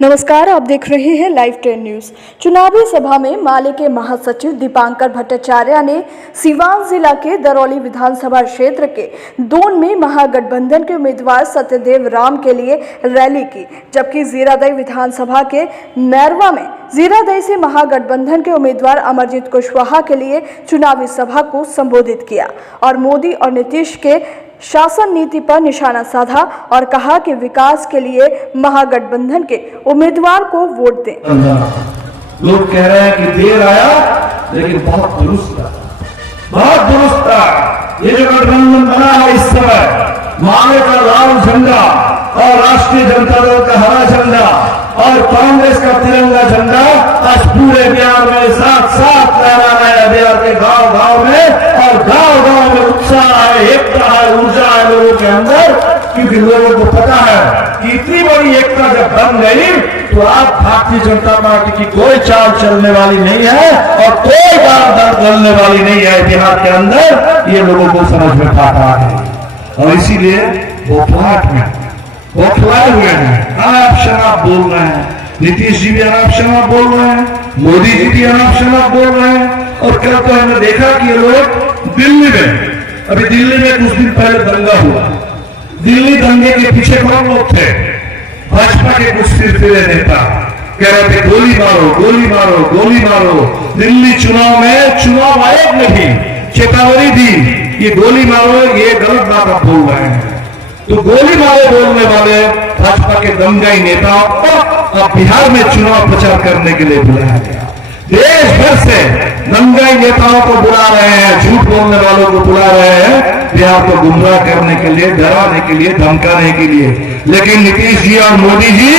नमस्कार, आप देख रहे हैं लाइव 10 न्यूज। चुनावी सभा में माले के महासचिव दीपांकर भट्टाचार्य ने सीवान जिला के दरौली विधानसभा क्षेत्र के दोन में महागठबंधन के उम्मीदवार सत्यदेव राम के लिए रैली की, जबकि जीरादेई विधानसभा के नरवा में जीरादेई से महागठबंधन के उम्मीदवार अमरजीत कुशवाहा के लिए चुनावी सभा को संबोधित किया और मोदी और नीतीश के शासन नीति पर निशाना साधा और कहा कि विकास के लिए महागठबंधन के उम्मीदवार को वोट दें। लोग कह रहे हैं कि देर आया लेकिन बहुत दुरुस्त था, बहुत दुरुस्त था। ये जो गठबंधन बना है इस समय, माले का लाल झंडा और राष्ट्रीय जनता दल का हरा झंडा और कांग्रेस का तिरंगा झंडा आज पूरे बिहार में साथ साथ लहरा रहा है। बिहार के गांव गांव में और गांव गांव में उत्साह है, एकता है, ऊर्जा है लोगों के अंदर, क्योंकि लोगों को पता है कि इतनी बड़ी एकता जब बन गई तो आप भारतीय जनता पार्टी की कोई चाल चलने वाली नहीं है और कोई बार चलने वाली नहीं है बिहार के अंदर। ये लोगों को समझ में आता है और इसीलिए वो फ्लैट में बौखलाए हुए हैं, अनाप शनाप बोल रहे हैं। नीतीश जी भी अनाप शनाप बोल रहे हैं, मोदी जी भी अनाप शनाप बोल रहे हैं। और कल तो हमने देखा कि ये लोग दिल्ली में, अभी दिल्ली में कुछ दिन पहले दंगा हुआ, दिल्ली दंगे के पीछे कौन लोग थे? भाजपा के कुछ सिरफिरे नेता कह रहे थे गोली मारो, गोली मारो, गोली मारो। दिल्ली चुनाव में चुनाव आयोग ने भी चेतावनी दी, ये गोली मारो, ये गलत बात आप बोल रहे हैं। तो गोली मारो बोलने वाले भाजपा के दंगाई नेताओं को अब बिहार में चुनाव प्रचार करने के लिए बुलाया गया। देश भर से दंगाई नेताओं को बुला रहे हैं, झूठ बोलने वालों को बुला रहे हैं, बिहार को गुमराह करने के लिए, डराने के लिए, धमकाने के लिए। लेकिन नीतीश जी और मोदी जी,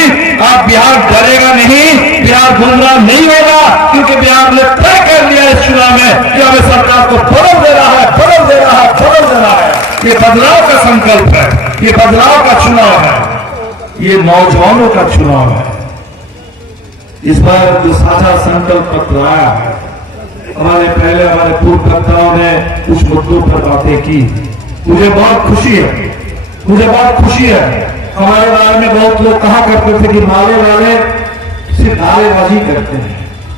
आप बिहार डरेगा नहीं, बिहार गुमराह नहीं होगा, क्योंकि बिहार ने तय कर लिया इस चुनाव में कि हमें सरकार को फरोग दे रहा है, फरोग दे रहा है, फरोग दे रहा है। ये बदलाव का संकल्प है, ये बदलाव का चुनाव है, ये नौजवानों का चुनाव है। इस बार जो साझा संकल्प पत्र आया है, हमारे पूर्व वक्ताओं ने कुछ मुद्दों पर बातें की, मुझे बहुत खुशी है, मुझे बहुत खुशी है। हमारे बारे में बहुत लोग कहा करते थे कि माले वाले सिर्फ नारेबाजी करते हैं,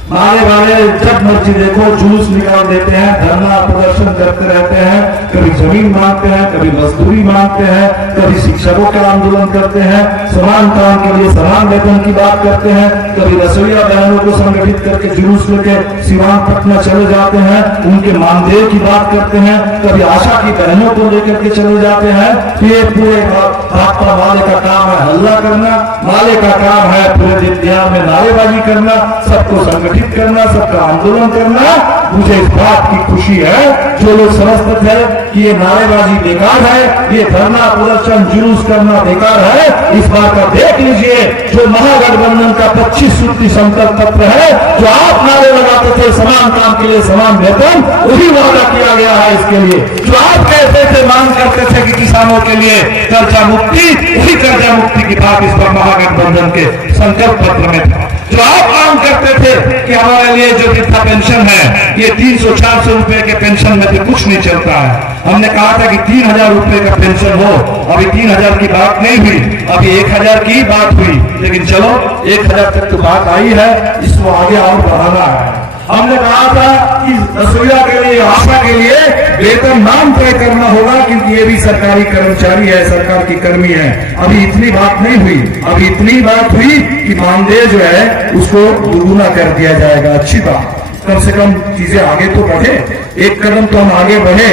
माले वाले जब मर्जी देखो जुलूस निकाल देते हैं, धरना प्रदर्शन करते रहते हैं, कभी जमीन मांगते हैं, कभी मजदूरी मांगते हैं, कभी शिक्षकों का आंदोलन करते हैं, समान काम के लिए समान वेतन की बात करते हैं, कभी रसोईया बहनों को संगठित करके जुलूस लेके सिवान पटना चले जाते हैं, उनके मानदेय की बात करते हैं, कभी आशा की बहनों को लेकर के चले जाते हैं। ये पूरे भाजपा माले का काम है हल्ला करना, माले का काम है पूरे बिहार में नारेबाजी करना, सबको संगठित करना, सबका आंदोलन करना। मुझे इस बात की खुशी है, जो लोग समझते थे कि ये नारेबाजी बेकार है, ये धरना प्रदर्शन जुलूस करना बेकार है, इस बात का देख लीजिए जो महागठबंधन का 25 सूत्री संकल्प पत्र है, जो आप नारे लगाते थे समान काम के लिए समान वेतन, वही वादा किया गया है इसके लिए। जो आप कहते थे, मांग करते थे कि किसानों के लिए कर्जा मुक्ति, वही कर्जा मुक्ति की बात इस पर महागठबंधन के संकल्प पत्र में था। जो आप मांग करते थे कि हमारे लिए जो वृद्धा पेंशन है, ये 300-400 रुपए के पेंशन में तो कुछ नहीं चलता है। हमने कहा था कि 3000 रुपए का पेंशन हो, अभी 3000 की बात नहीं हुई, अभी 1000 की बात हुई, लेकिन चलो 1000 तक तो बात आई है, इसको आगे और बढ़ाना है। हमने कहा था कि रसोईया के लिए, आशा के लिए वेतन नाम तय करना होगा, क्योंकि ये भी सरकारी कर्मचारी है, सरकार की कर्मी है। अभी इतनी बात नहीं हुई, अभी इतनी बात हुई कि मानदेय जो है उसको दुगुना कर दिया जाएगा। अच्छी बात, कम से कम चीजें आगे तो बढ़े, एक कदम तो हम आगे बढ़े।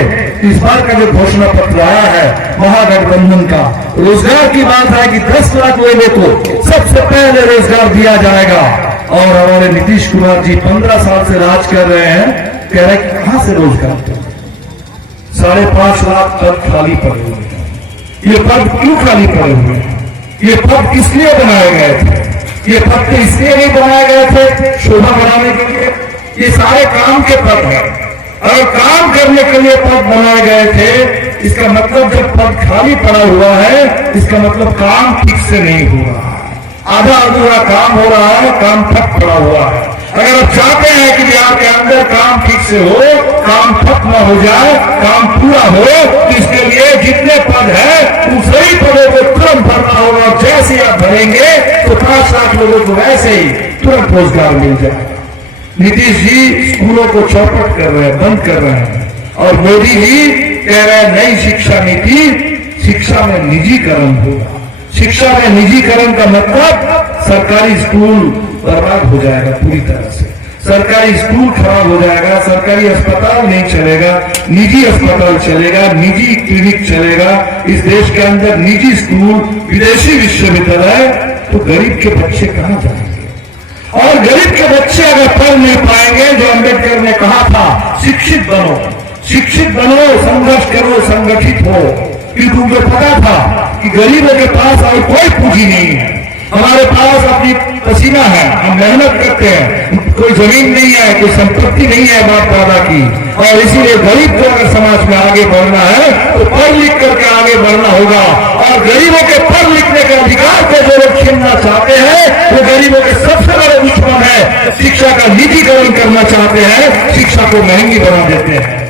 इस बार का जो घोषणा पत्र आया है महागठबंधन का, रोजगार की बात है कि 10 लाख लोगों को सबसे पहले रोजगार दिया जाएगा। और हमारे नीतीश कुमार जी 15 साल से राज कर रहे हैं, कह रहे हैं कहां से रोजगार दो? 5.5 लाख पद खाली पड़े हुए हैं। ये पद क्यों खाली पड़े हुए हैं? ये पद किस लिए बनाए गए थे? ये पद तो इसलिए नहीं बनाए गए थे शोभा बढ़ाने के लिए, ये सारे काम के पद है। अगर काम करने के लिए पद बनाए गए थे, इसका मतलब जब पद खाली पड़ा हुआ है, इसका मतलब काम ठीक से नहीं हो रहा है, आधा अधूरा काम हो रहा है, काम ठप पड़ा हुआ है। अगर आप चाहते हैं कि बिहार के अंदर काम ठीक से हो, काम ठप न हो जाए, काम पूरा हो, तो इसके लिए जितने पद है उन सही पदों को तुरंत भरना होगा। जैसे आप भरेंगे तो 5 लाख लोगों को वैसे ही तुरंत रोजगार मिल जाए। नीतीश जी स्कूलों को चौपट कर रहे हैं, बंद कर रहे हैं, और मोदी जी कह रहे हैं नई शिक्षा नीति, शिक्षा में निजीकरण होगा। शिक्षा में निजीकरण का मतलब सरकारी स्कूल बर्बाद हो जाएगा पूरी तरह से, सरकारी स्कूल खराब हो जाएगा, सरकारी अस्पताल नहीं चलेगा, निजी अस्पताल चलेगा, निजी क्लिनिक चलेगा इस देश के अंदर, निजी स्कूल, विदेशी विश्वविद्यालय, तो गरीब के बच्चे कहां जाएंगे? और गरीब के बच्चे अगर पढ़ नहीं पाएंगे, जो अंबेडकर ने कहा था शिक्षित बनो, शिक्षित बनो, संघर्ष करो, संगठित हो, कि तुमको पता था कि गरीबों के पास और कोई पूंजी नहीं है, हमारे पास अपनी पसीना है, हम मेहनत करते हैं, कोई जमीन नहीं है, कोई संपत्ति नहीं है बाप दादा की, और इसीलिए गरीब को अगर समाज में आगे बढ़ना है तो पढ़ लिख करके आगे बढ़ना होगा। और गरीबों के पढ़ लिखने के अधिकार को जो लोग छीनना चाहते हैं वो गरीबों के सबसे बड़े दुश्मन है, शिक्षा का निजीकरण करना चाहते हैं, शिक्षा को महंगी बना देते हैं।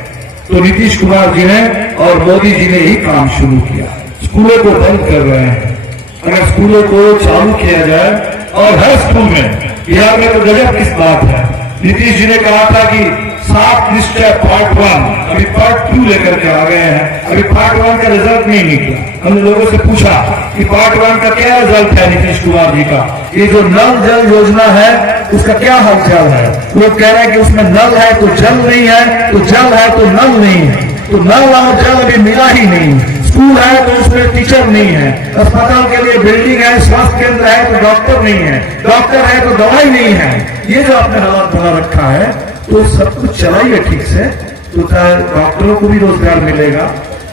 तो नीतीश कुमार जी ने और मोदी जी ने ही काम शुरू किया, स्कूलों को बंद कर रहे हैं। अगर स्कूलों को चालू किया जाए, और हर स्कूल में, बिहार में तो गजब किस बात है, नीतीश जी ने कहा था कि 7 निश्चय पार्ट 1, अभी पार्ट 2 लेकर के आ गए हैं। अभी पार्ट 1 का रिजल्ट नहीं निकला। हमने लोगों से पूछा कि पार्ट 1 का क्या रिजल्ट है नीतीश कुमार जी का, ये जो नल जल योजना है उसका क्या हालचाल है? लोग कह रहे हैं कि उसमें नल है तो जल नहीं है, तो जल है तो नल नहीं है, तो नल और जल अभी मिला ही नहीं। स्कूल है तो उसमें टीचर नहीं है, अस्पताल के लिए बिल्डिंग है, स्वास्थ्य केंद्र है तो डॉक्टर नहीं है, डॉक्टर है तो दवाई नहीं है। ये जो आपने हालात बना रखा है, तो सब कुछ चलाइए ठीक से, तो डॉक्टरों को भी रोजगार मिलेगा,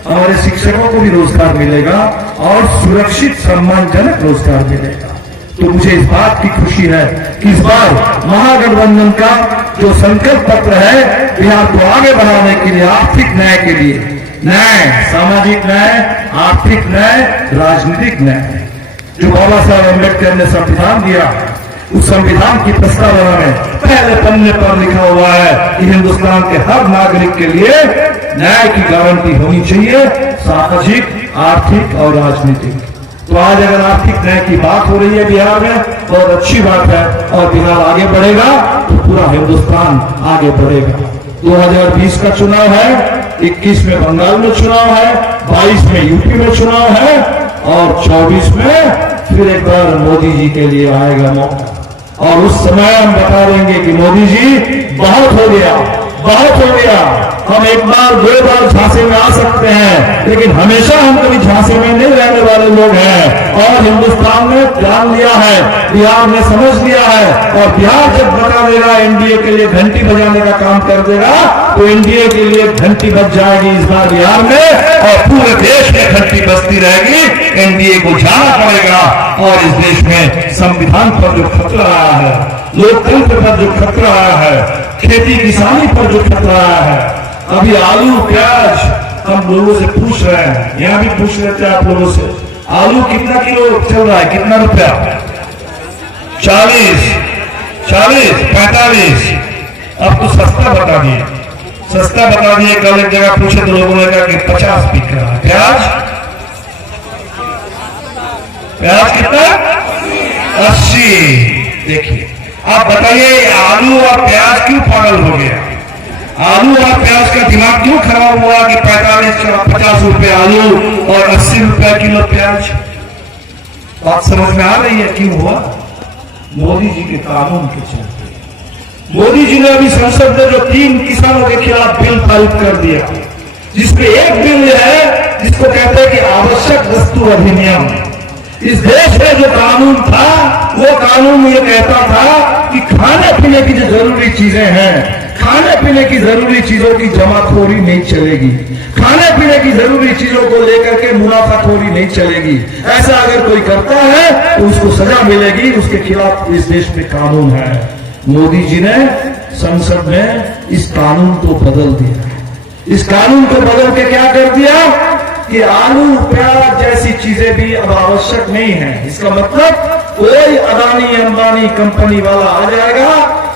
हमारे शिक्षकों को भी रोजगार मिलेगा, और सुरक्षित सम्मानजनक रोजगार मिलेगा। तो मुझे इस बात की खुशी है कि इस बार महागठबंधन का जो संकल्प पत्र है बिहार को आगे बढ़ाने के लिए, आर्थिक न्याय के लिए, न्याय, सामाजिक न्याय, आर्थिक न्याय, राजनीतिक न्याय, जो बाबा साहब अम्बेडकर ने संविधान दिया, उस संविधान की प्रस्तावना में पहले पन्ने पर लिखा हुआ है कि हिंदुस्तान के हर नागरिक के लिए न्याय की गारंटी होनी चाहिए, सामाजिक, आर्थिक और राजनीतिक। तो आज अगर आर्थिक न्याय की बात हो रही है बिहार में, बहुत अच्छी बात है, और बिहार आगे बढ़ेगा तो पूरा हिंदुस्तान आगे बढ़ेगा। 2020 का चुनाव है, 21 में बंगाल में चुनाव है, 22 में यूपी में चुनाव है, और 24 में फिर एक बार मोदी जी के लिए आएगा मौका, और उस समय हम बता देंगे कि मोदी जी बहुत हो गया, बहुत हो गया। हम एक बार 2 बार झांसी में आ सकते हैं, लेकिन हमेशा हम कभी झांसी में नहीं रहने वाले लोग हैं, और हिंदुस्तान ने जान लिया है, बिहार ने समझ लिया है, और बिहार जब बता देगा एनडीए के लिए घंटी बजाने का काम कर देगा, तो एनडीए के लिए घंटी बज जाएगी इस बार बिहार में, और पूरे देश में घंटी बजती रहेगी। एनडीए को जाना पड़ेगा, और इस देश में संविधान पर जो खतरा आया है, लोकतंत्र पर जो खतरा आया है, खेती किसानी पर जो खतरा आया है, अभी आलू प्याज हम लोगों से पूछ रहे हैं, यहां भी पूछ रहे थे आप लोगों से, आलू कितना किलो चल रहा है, कितना रुपया? 40, 45, अब तो सस्ता बता दिए, सस्ता बता दिए। कल एक जगह पूछे तो लोगों ने कहा कि 50 बिक रहा है। प्याज, प्याज कितना? 80। देखिए, आप बताइए आलू और प्याज क्यों पागल हो गया? आलू और प्याज का दिमाग क्यों खराब हुआ कि 45-50 रुपए आलू और 80 रुपए किलो प्याज? बात समझ में आ रही है क्यों हुआ? मोदी जी के कानून के चलते। मोदी जी ने अभी संसद में जो 3 किसानों के खिलाफ बिल पारित कर दिया, जिसमें एक बिल है जिसको कहते हैं कि आवश्यक वस्तु अधिनियम। इस देश में जो कानून था, वो कानून ये कहता था कि खाने पीने की जो जरूरी चीजें हैं, खाने पीने की जरूरी चीजों की जमाखोरी नहीं चलेगी, खाने पीने की जरूरी चीजों को लेकर के मुनाफाखोरी नहीं चलेगी। ऐसा अगर कोई करता है तो उसको सजा मिलेगी, उसके खिलाफ इस देश में कानून है। मोदी जी ने संसद में इस कानून को बदल दिया। इस कानून को बदल के क्या कर दिया कि आलू प्याज जैसी चीजें भी अब आवश्यक नहीं है। इसका मतलब कोई अदानी अंबानी कंपनी वाला आ जाएगा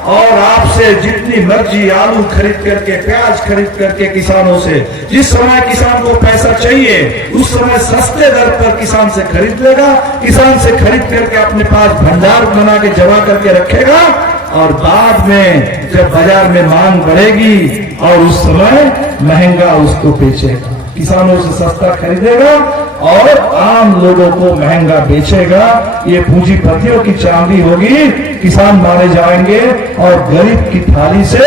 और आपसे जितनी मर्जी आलू खरीद करके, प्याज खरीद करके किसानों से, जिस समय किसान को पैसा चाहिए उस समय सस्ते दर पर किसान से खरीद लेगा, किसान से खरीद करके अपने पास भंडार बना के जमा करके रखेगा, और बाद में जब बाजार में मांग बढ़ेगी और उस समय महंगा उसको बेचेगा, किसानों से सस्ता खरीदेगा और आम लोगों को महंगा बेचेगा। ये पूंजीपतियों की चांदी होगी, किसान मारे जाएंगे और गरीब की थाली से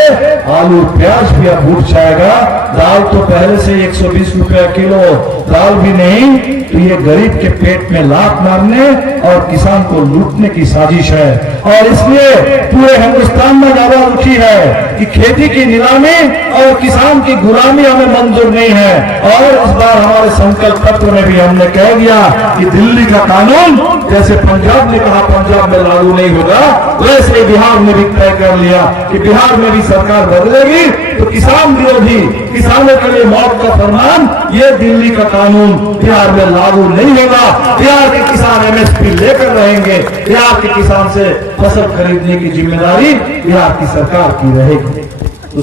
आलू प्याज भी अब उठ जाएगा। दाल तो पहले से 120 रुपया किलो दाल भी नहीं, तो ये गरीब के पेट में लात मारने और किसान को लूटने की साजिश है। और इसलिए पूरे हिंदुस्तान में ज्यादा रुचि है कि खेती की नीलामी और किसान की गुलामी हमें मंजूर नहीं है। और इस बार हमारे संकल्प पत्र में भी हमने कह दिया कि दिल्ली का कानून जैसे पंजाब ने कहा पंजाब में लागू नहीं होगा, वैसे बिहार ने भी तय कर लिया कि बिहार में भी सरकार बदलेगी तो किसान विरोधी, किसानों के लिए मौत का फरमान, ये दिल्ली का कानून बिहार में लागू नहीं होगा। बिहार के किसान एमएसपी लेकर रहेंगे, बिहार के किसान से फसल खरीदने की जिम्मेदारी बिहार की सरकार की रहेगी। तो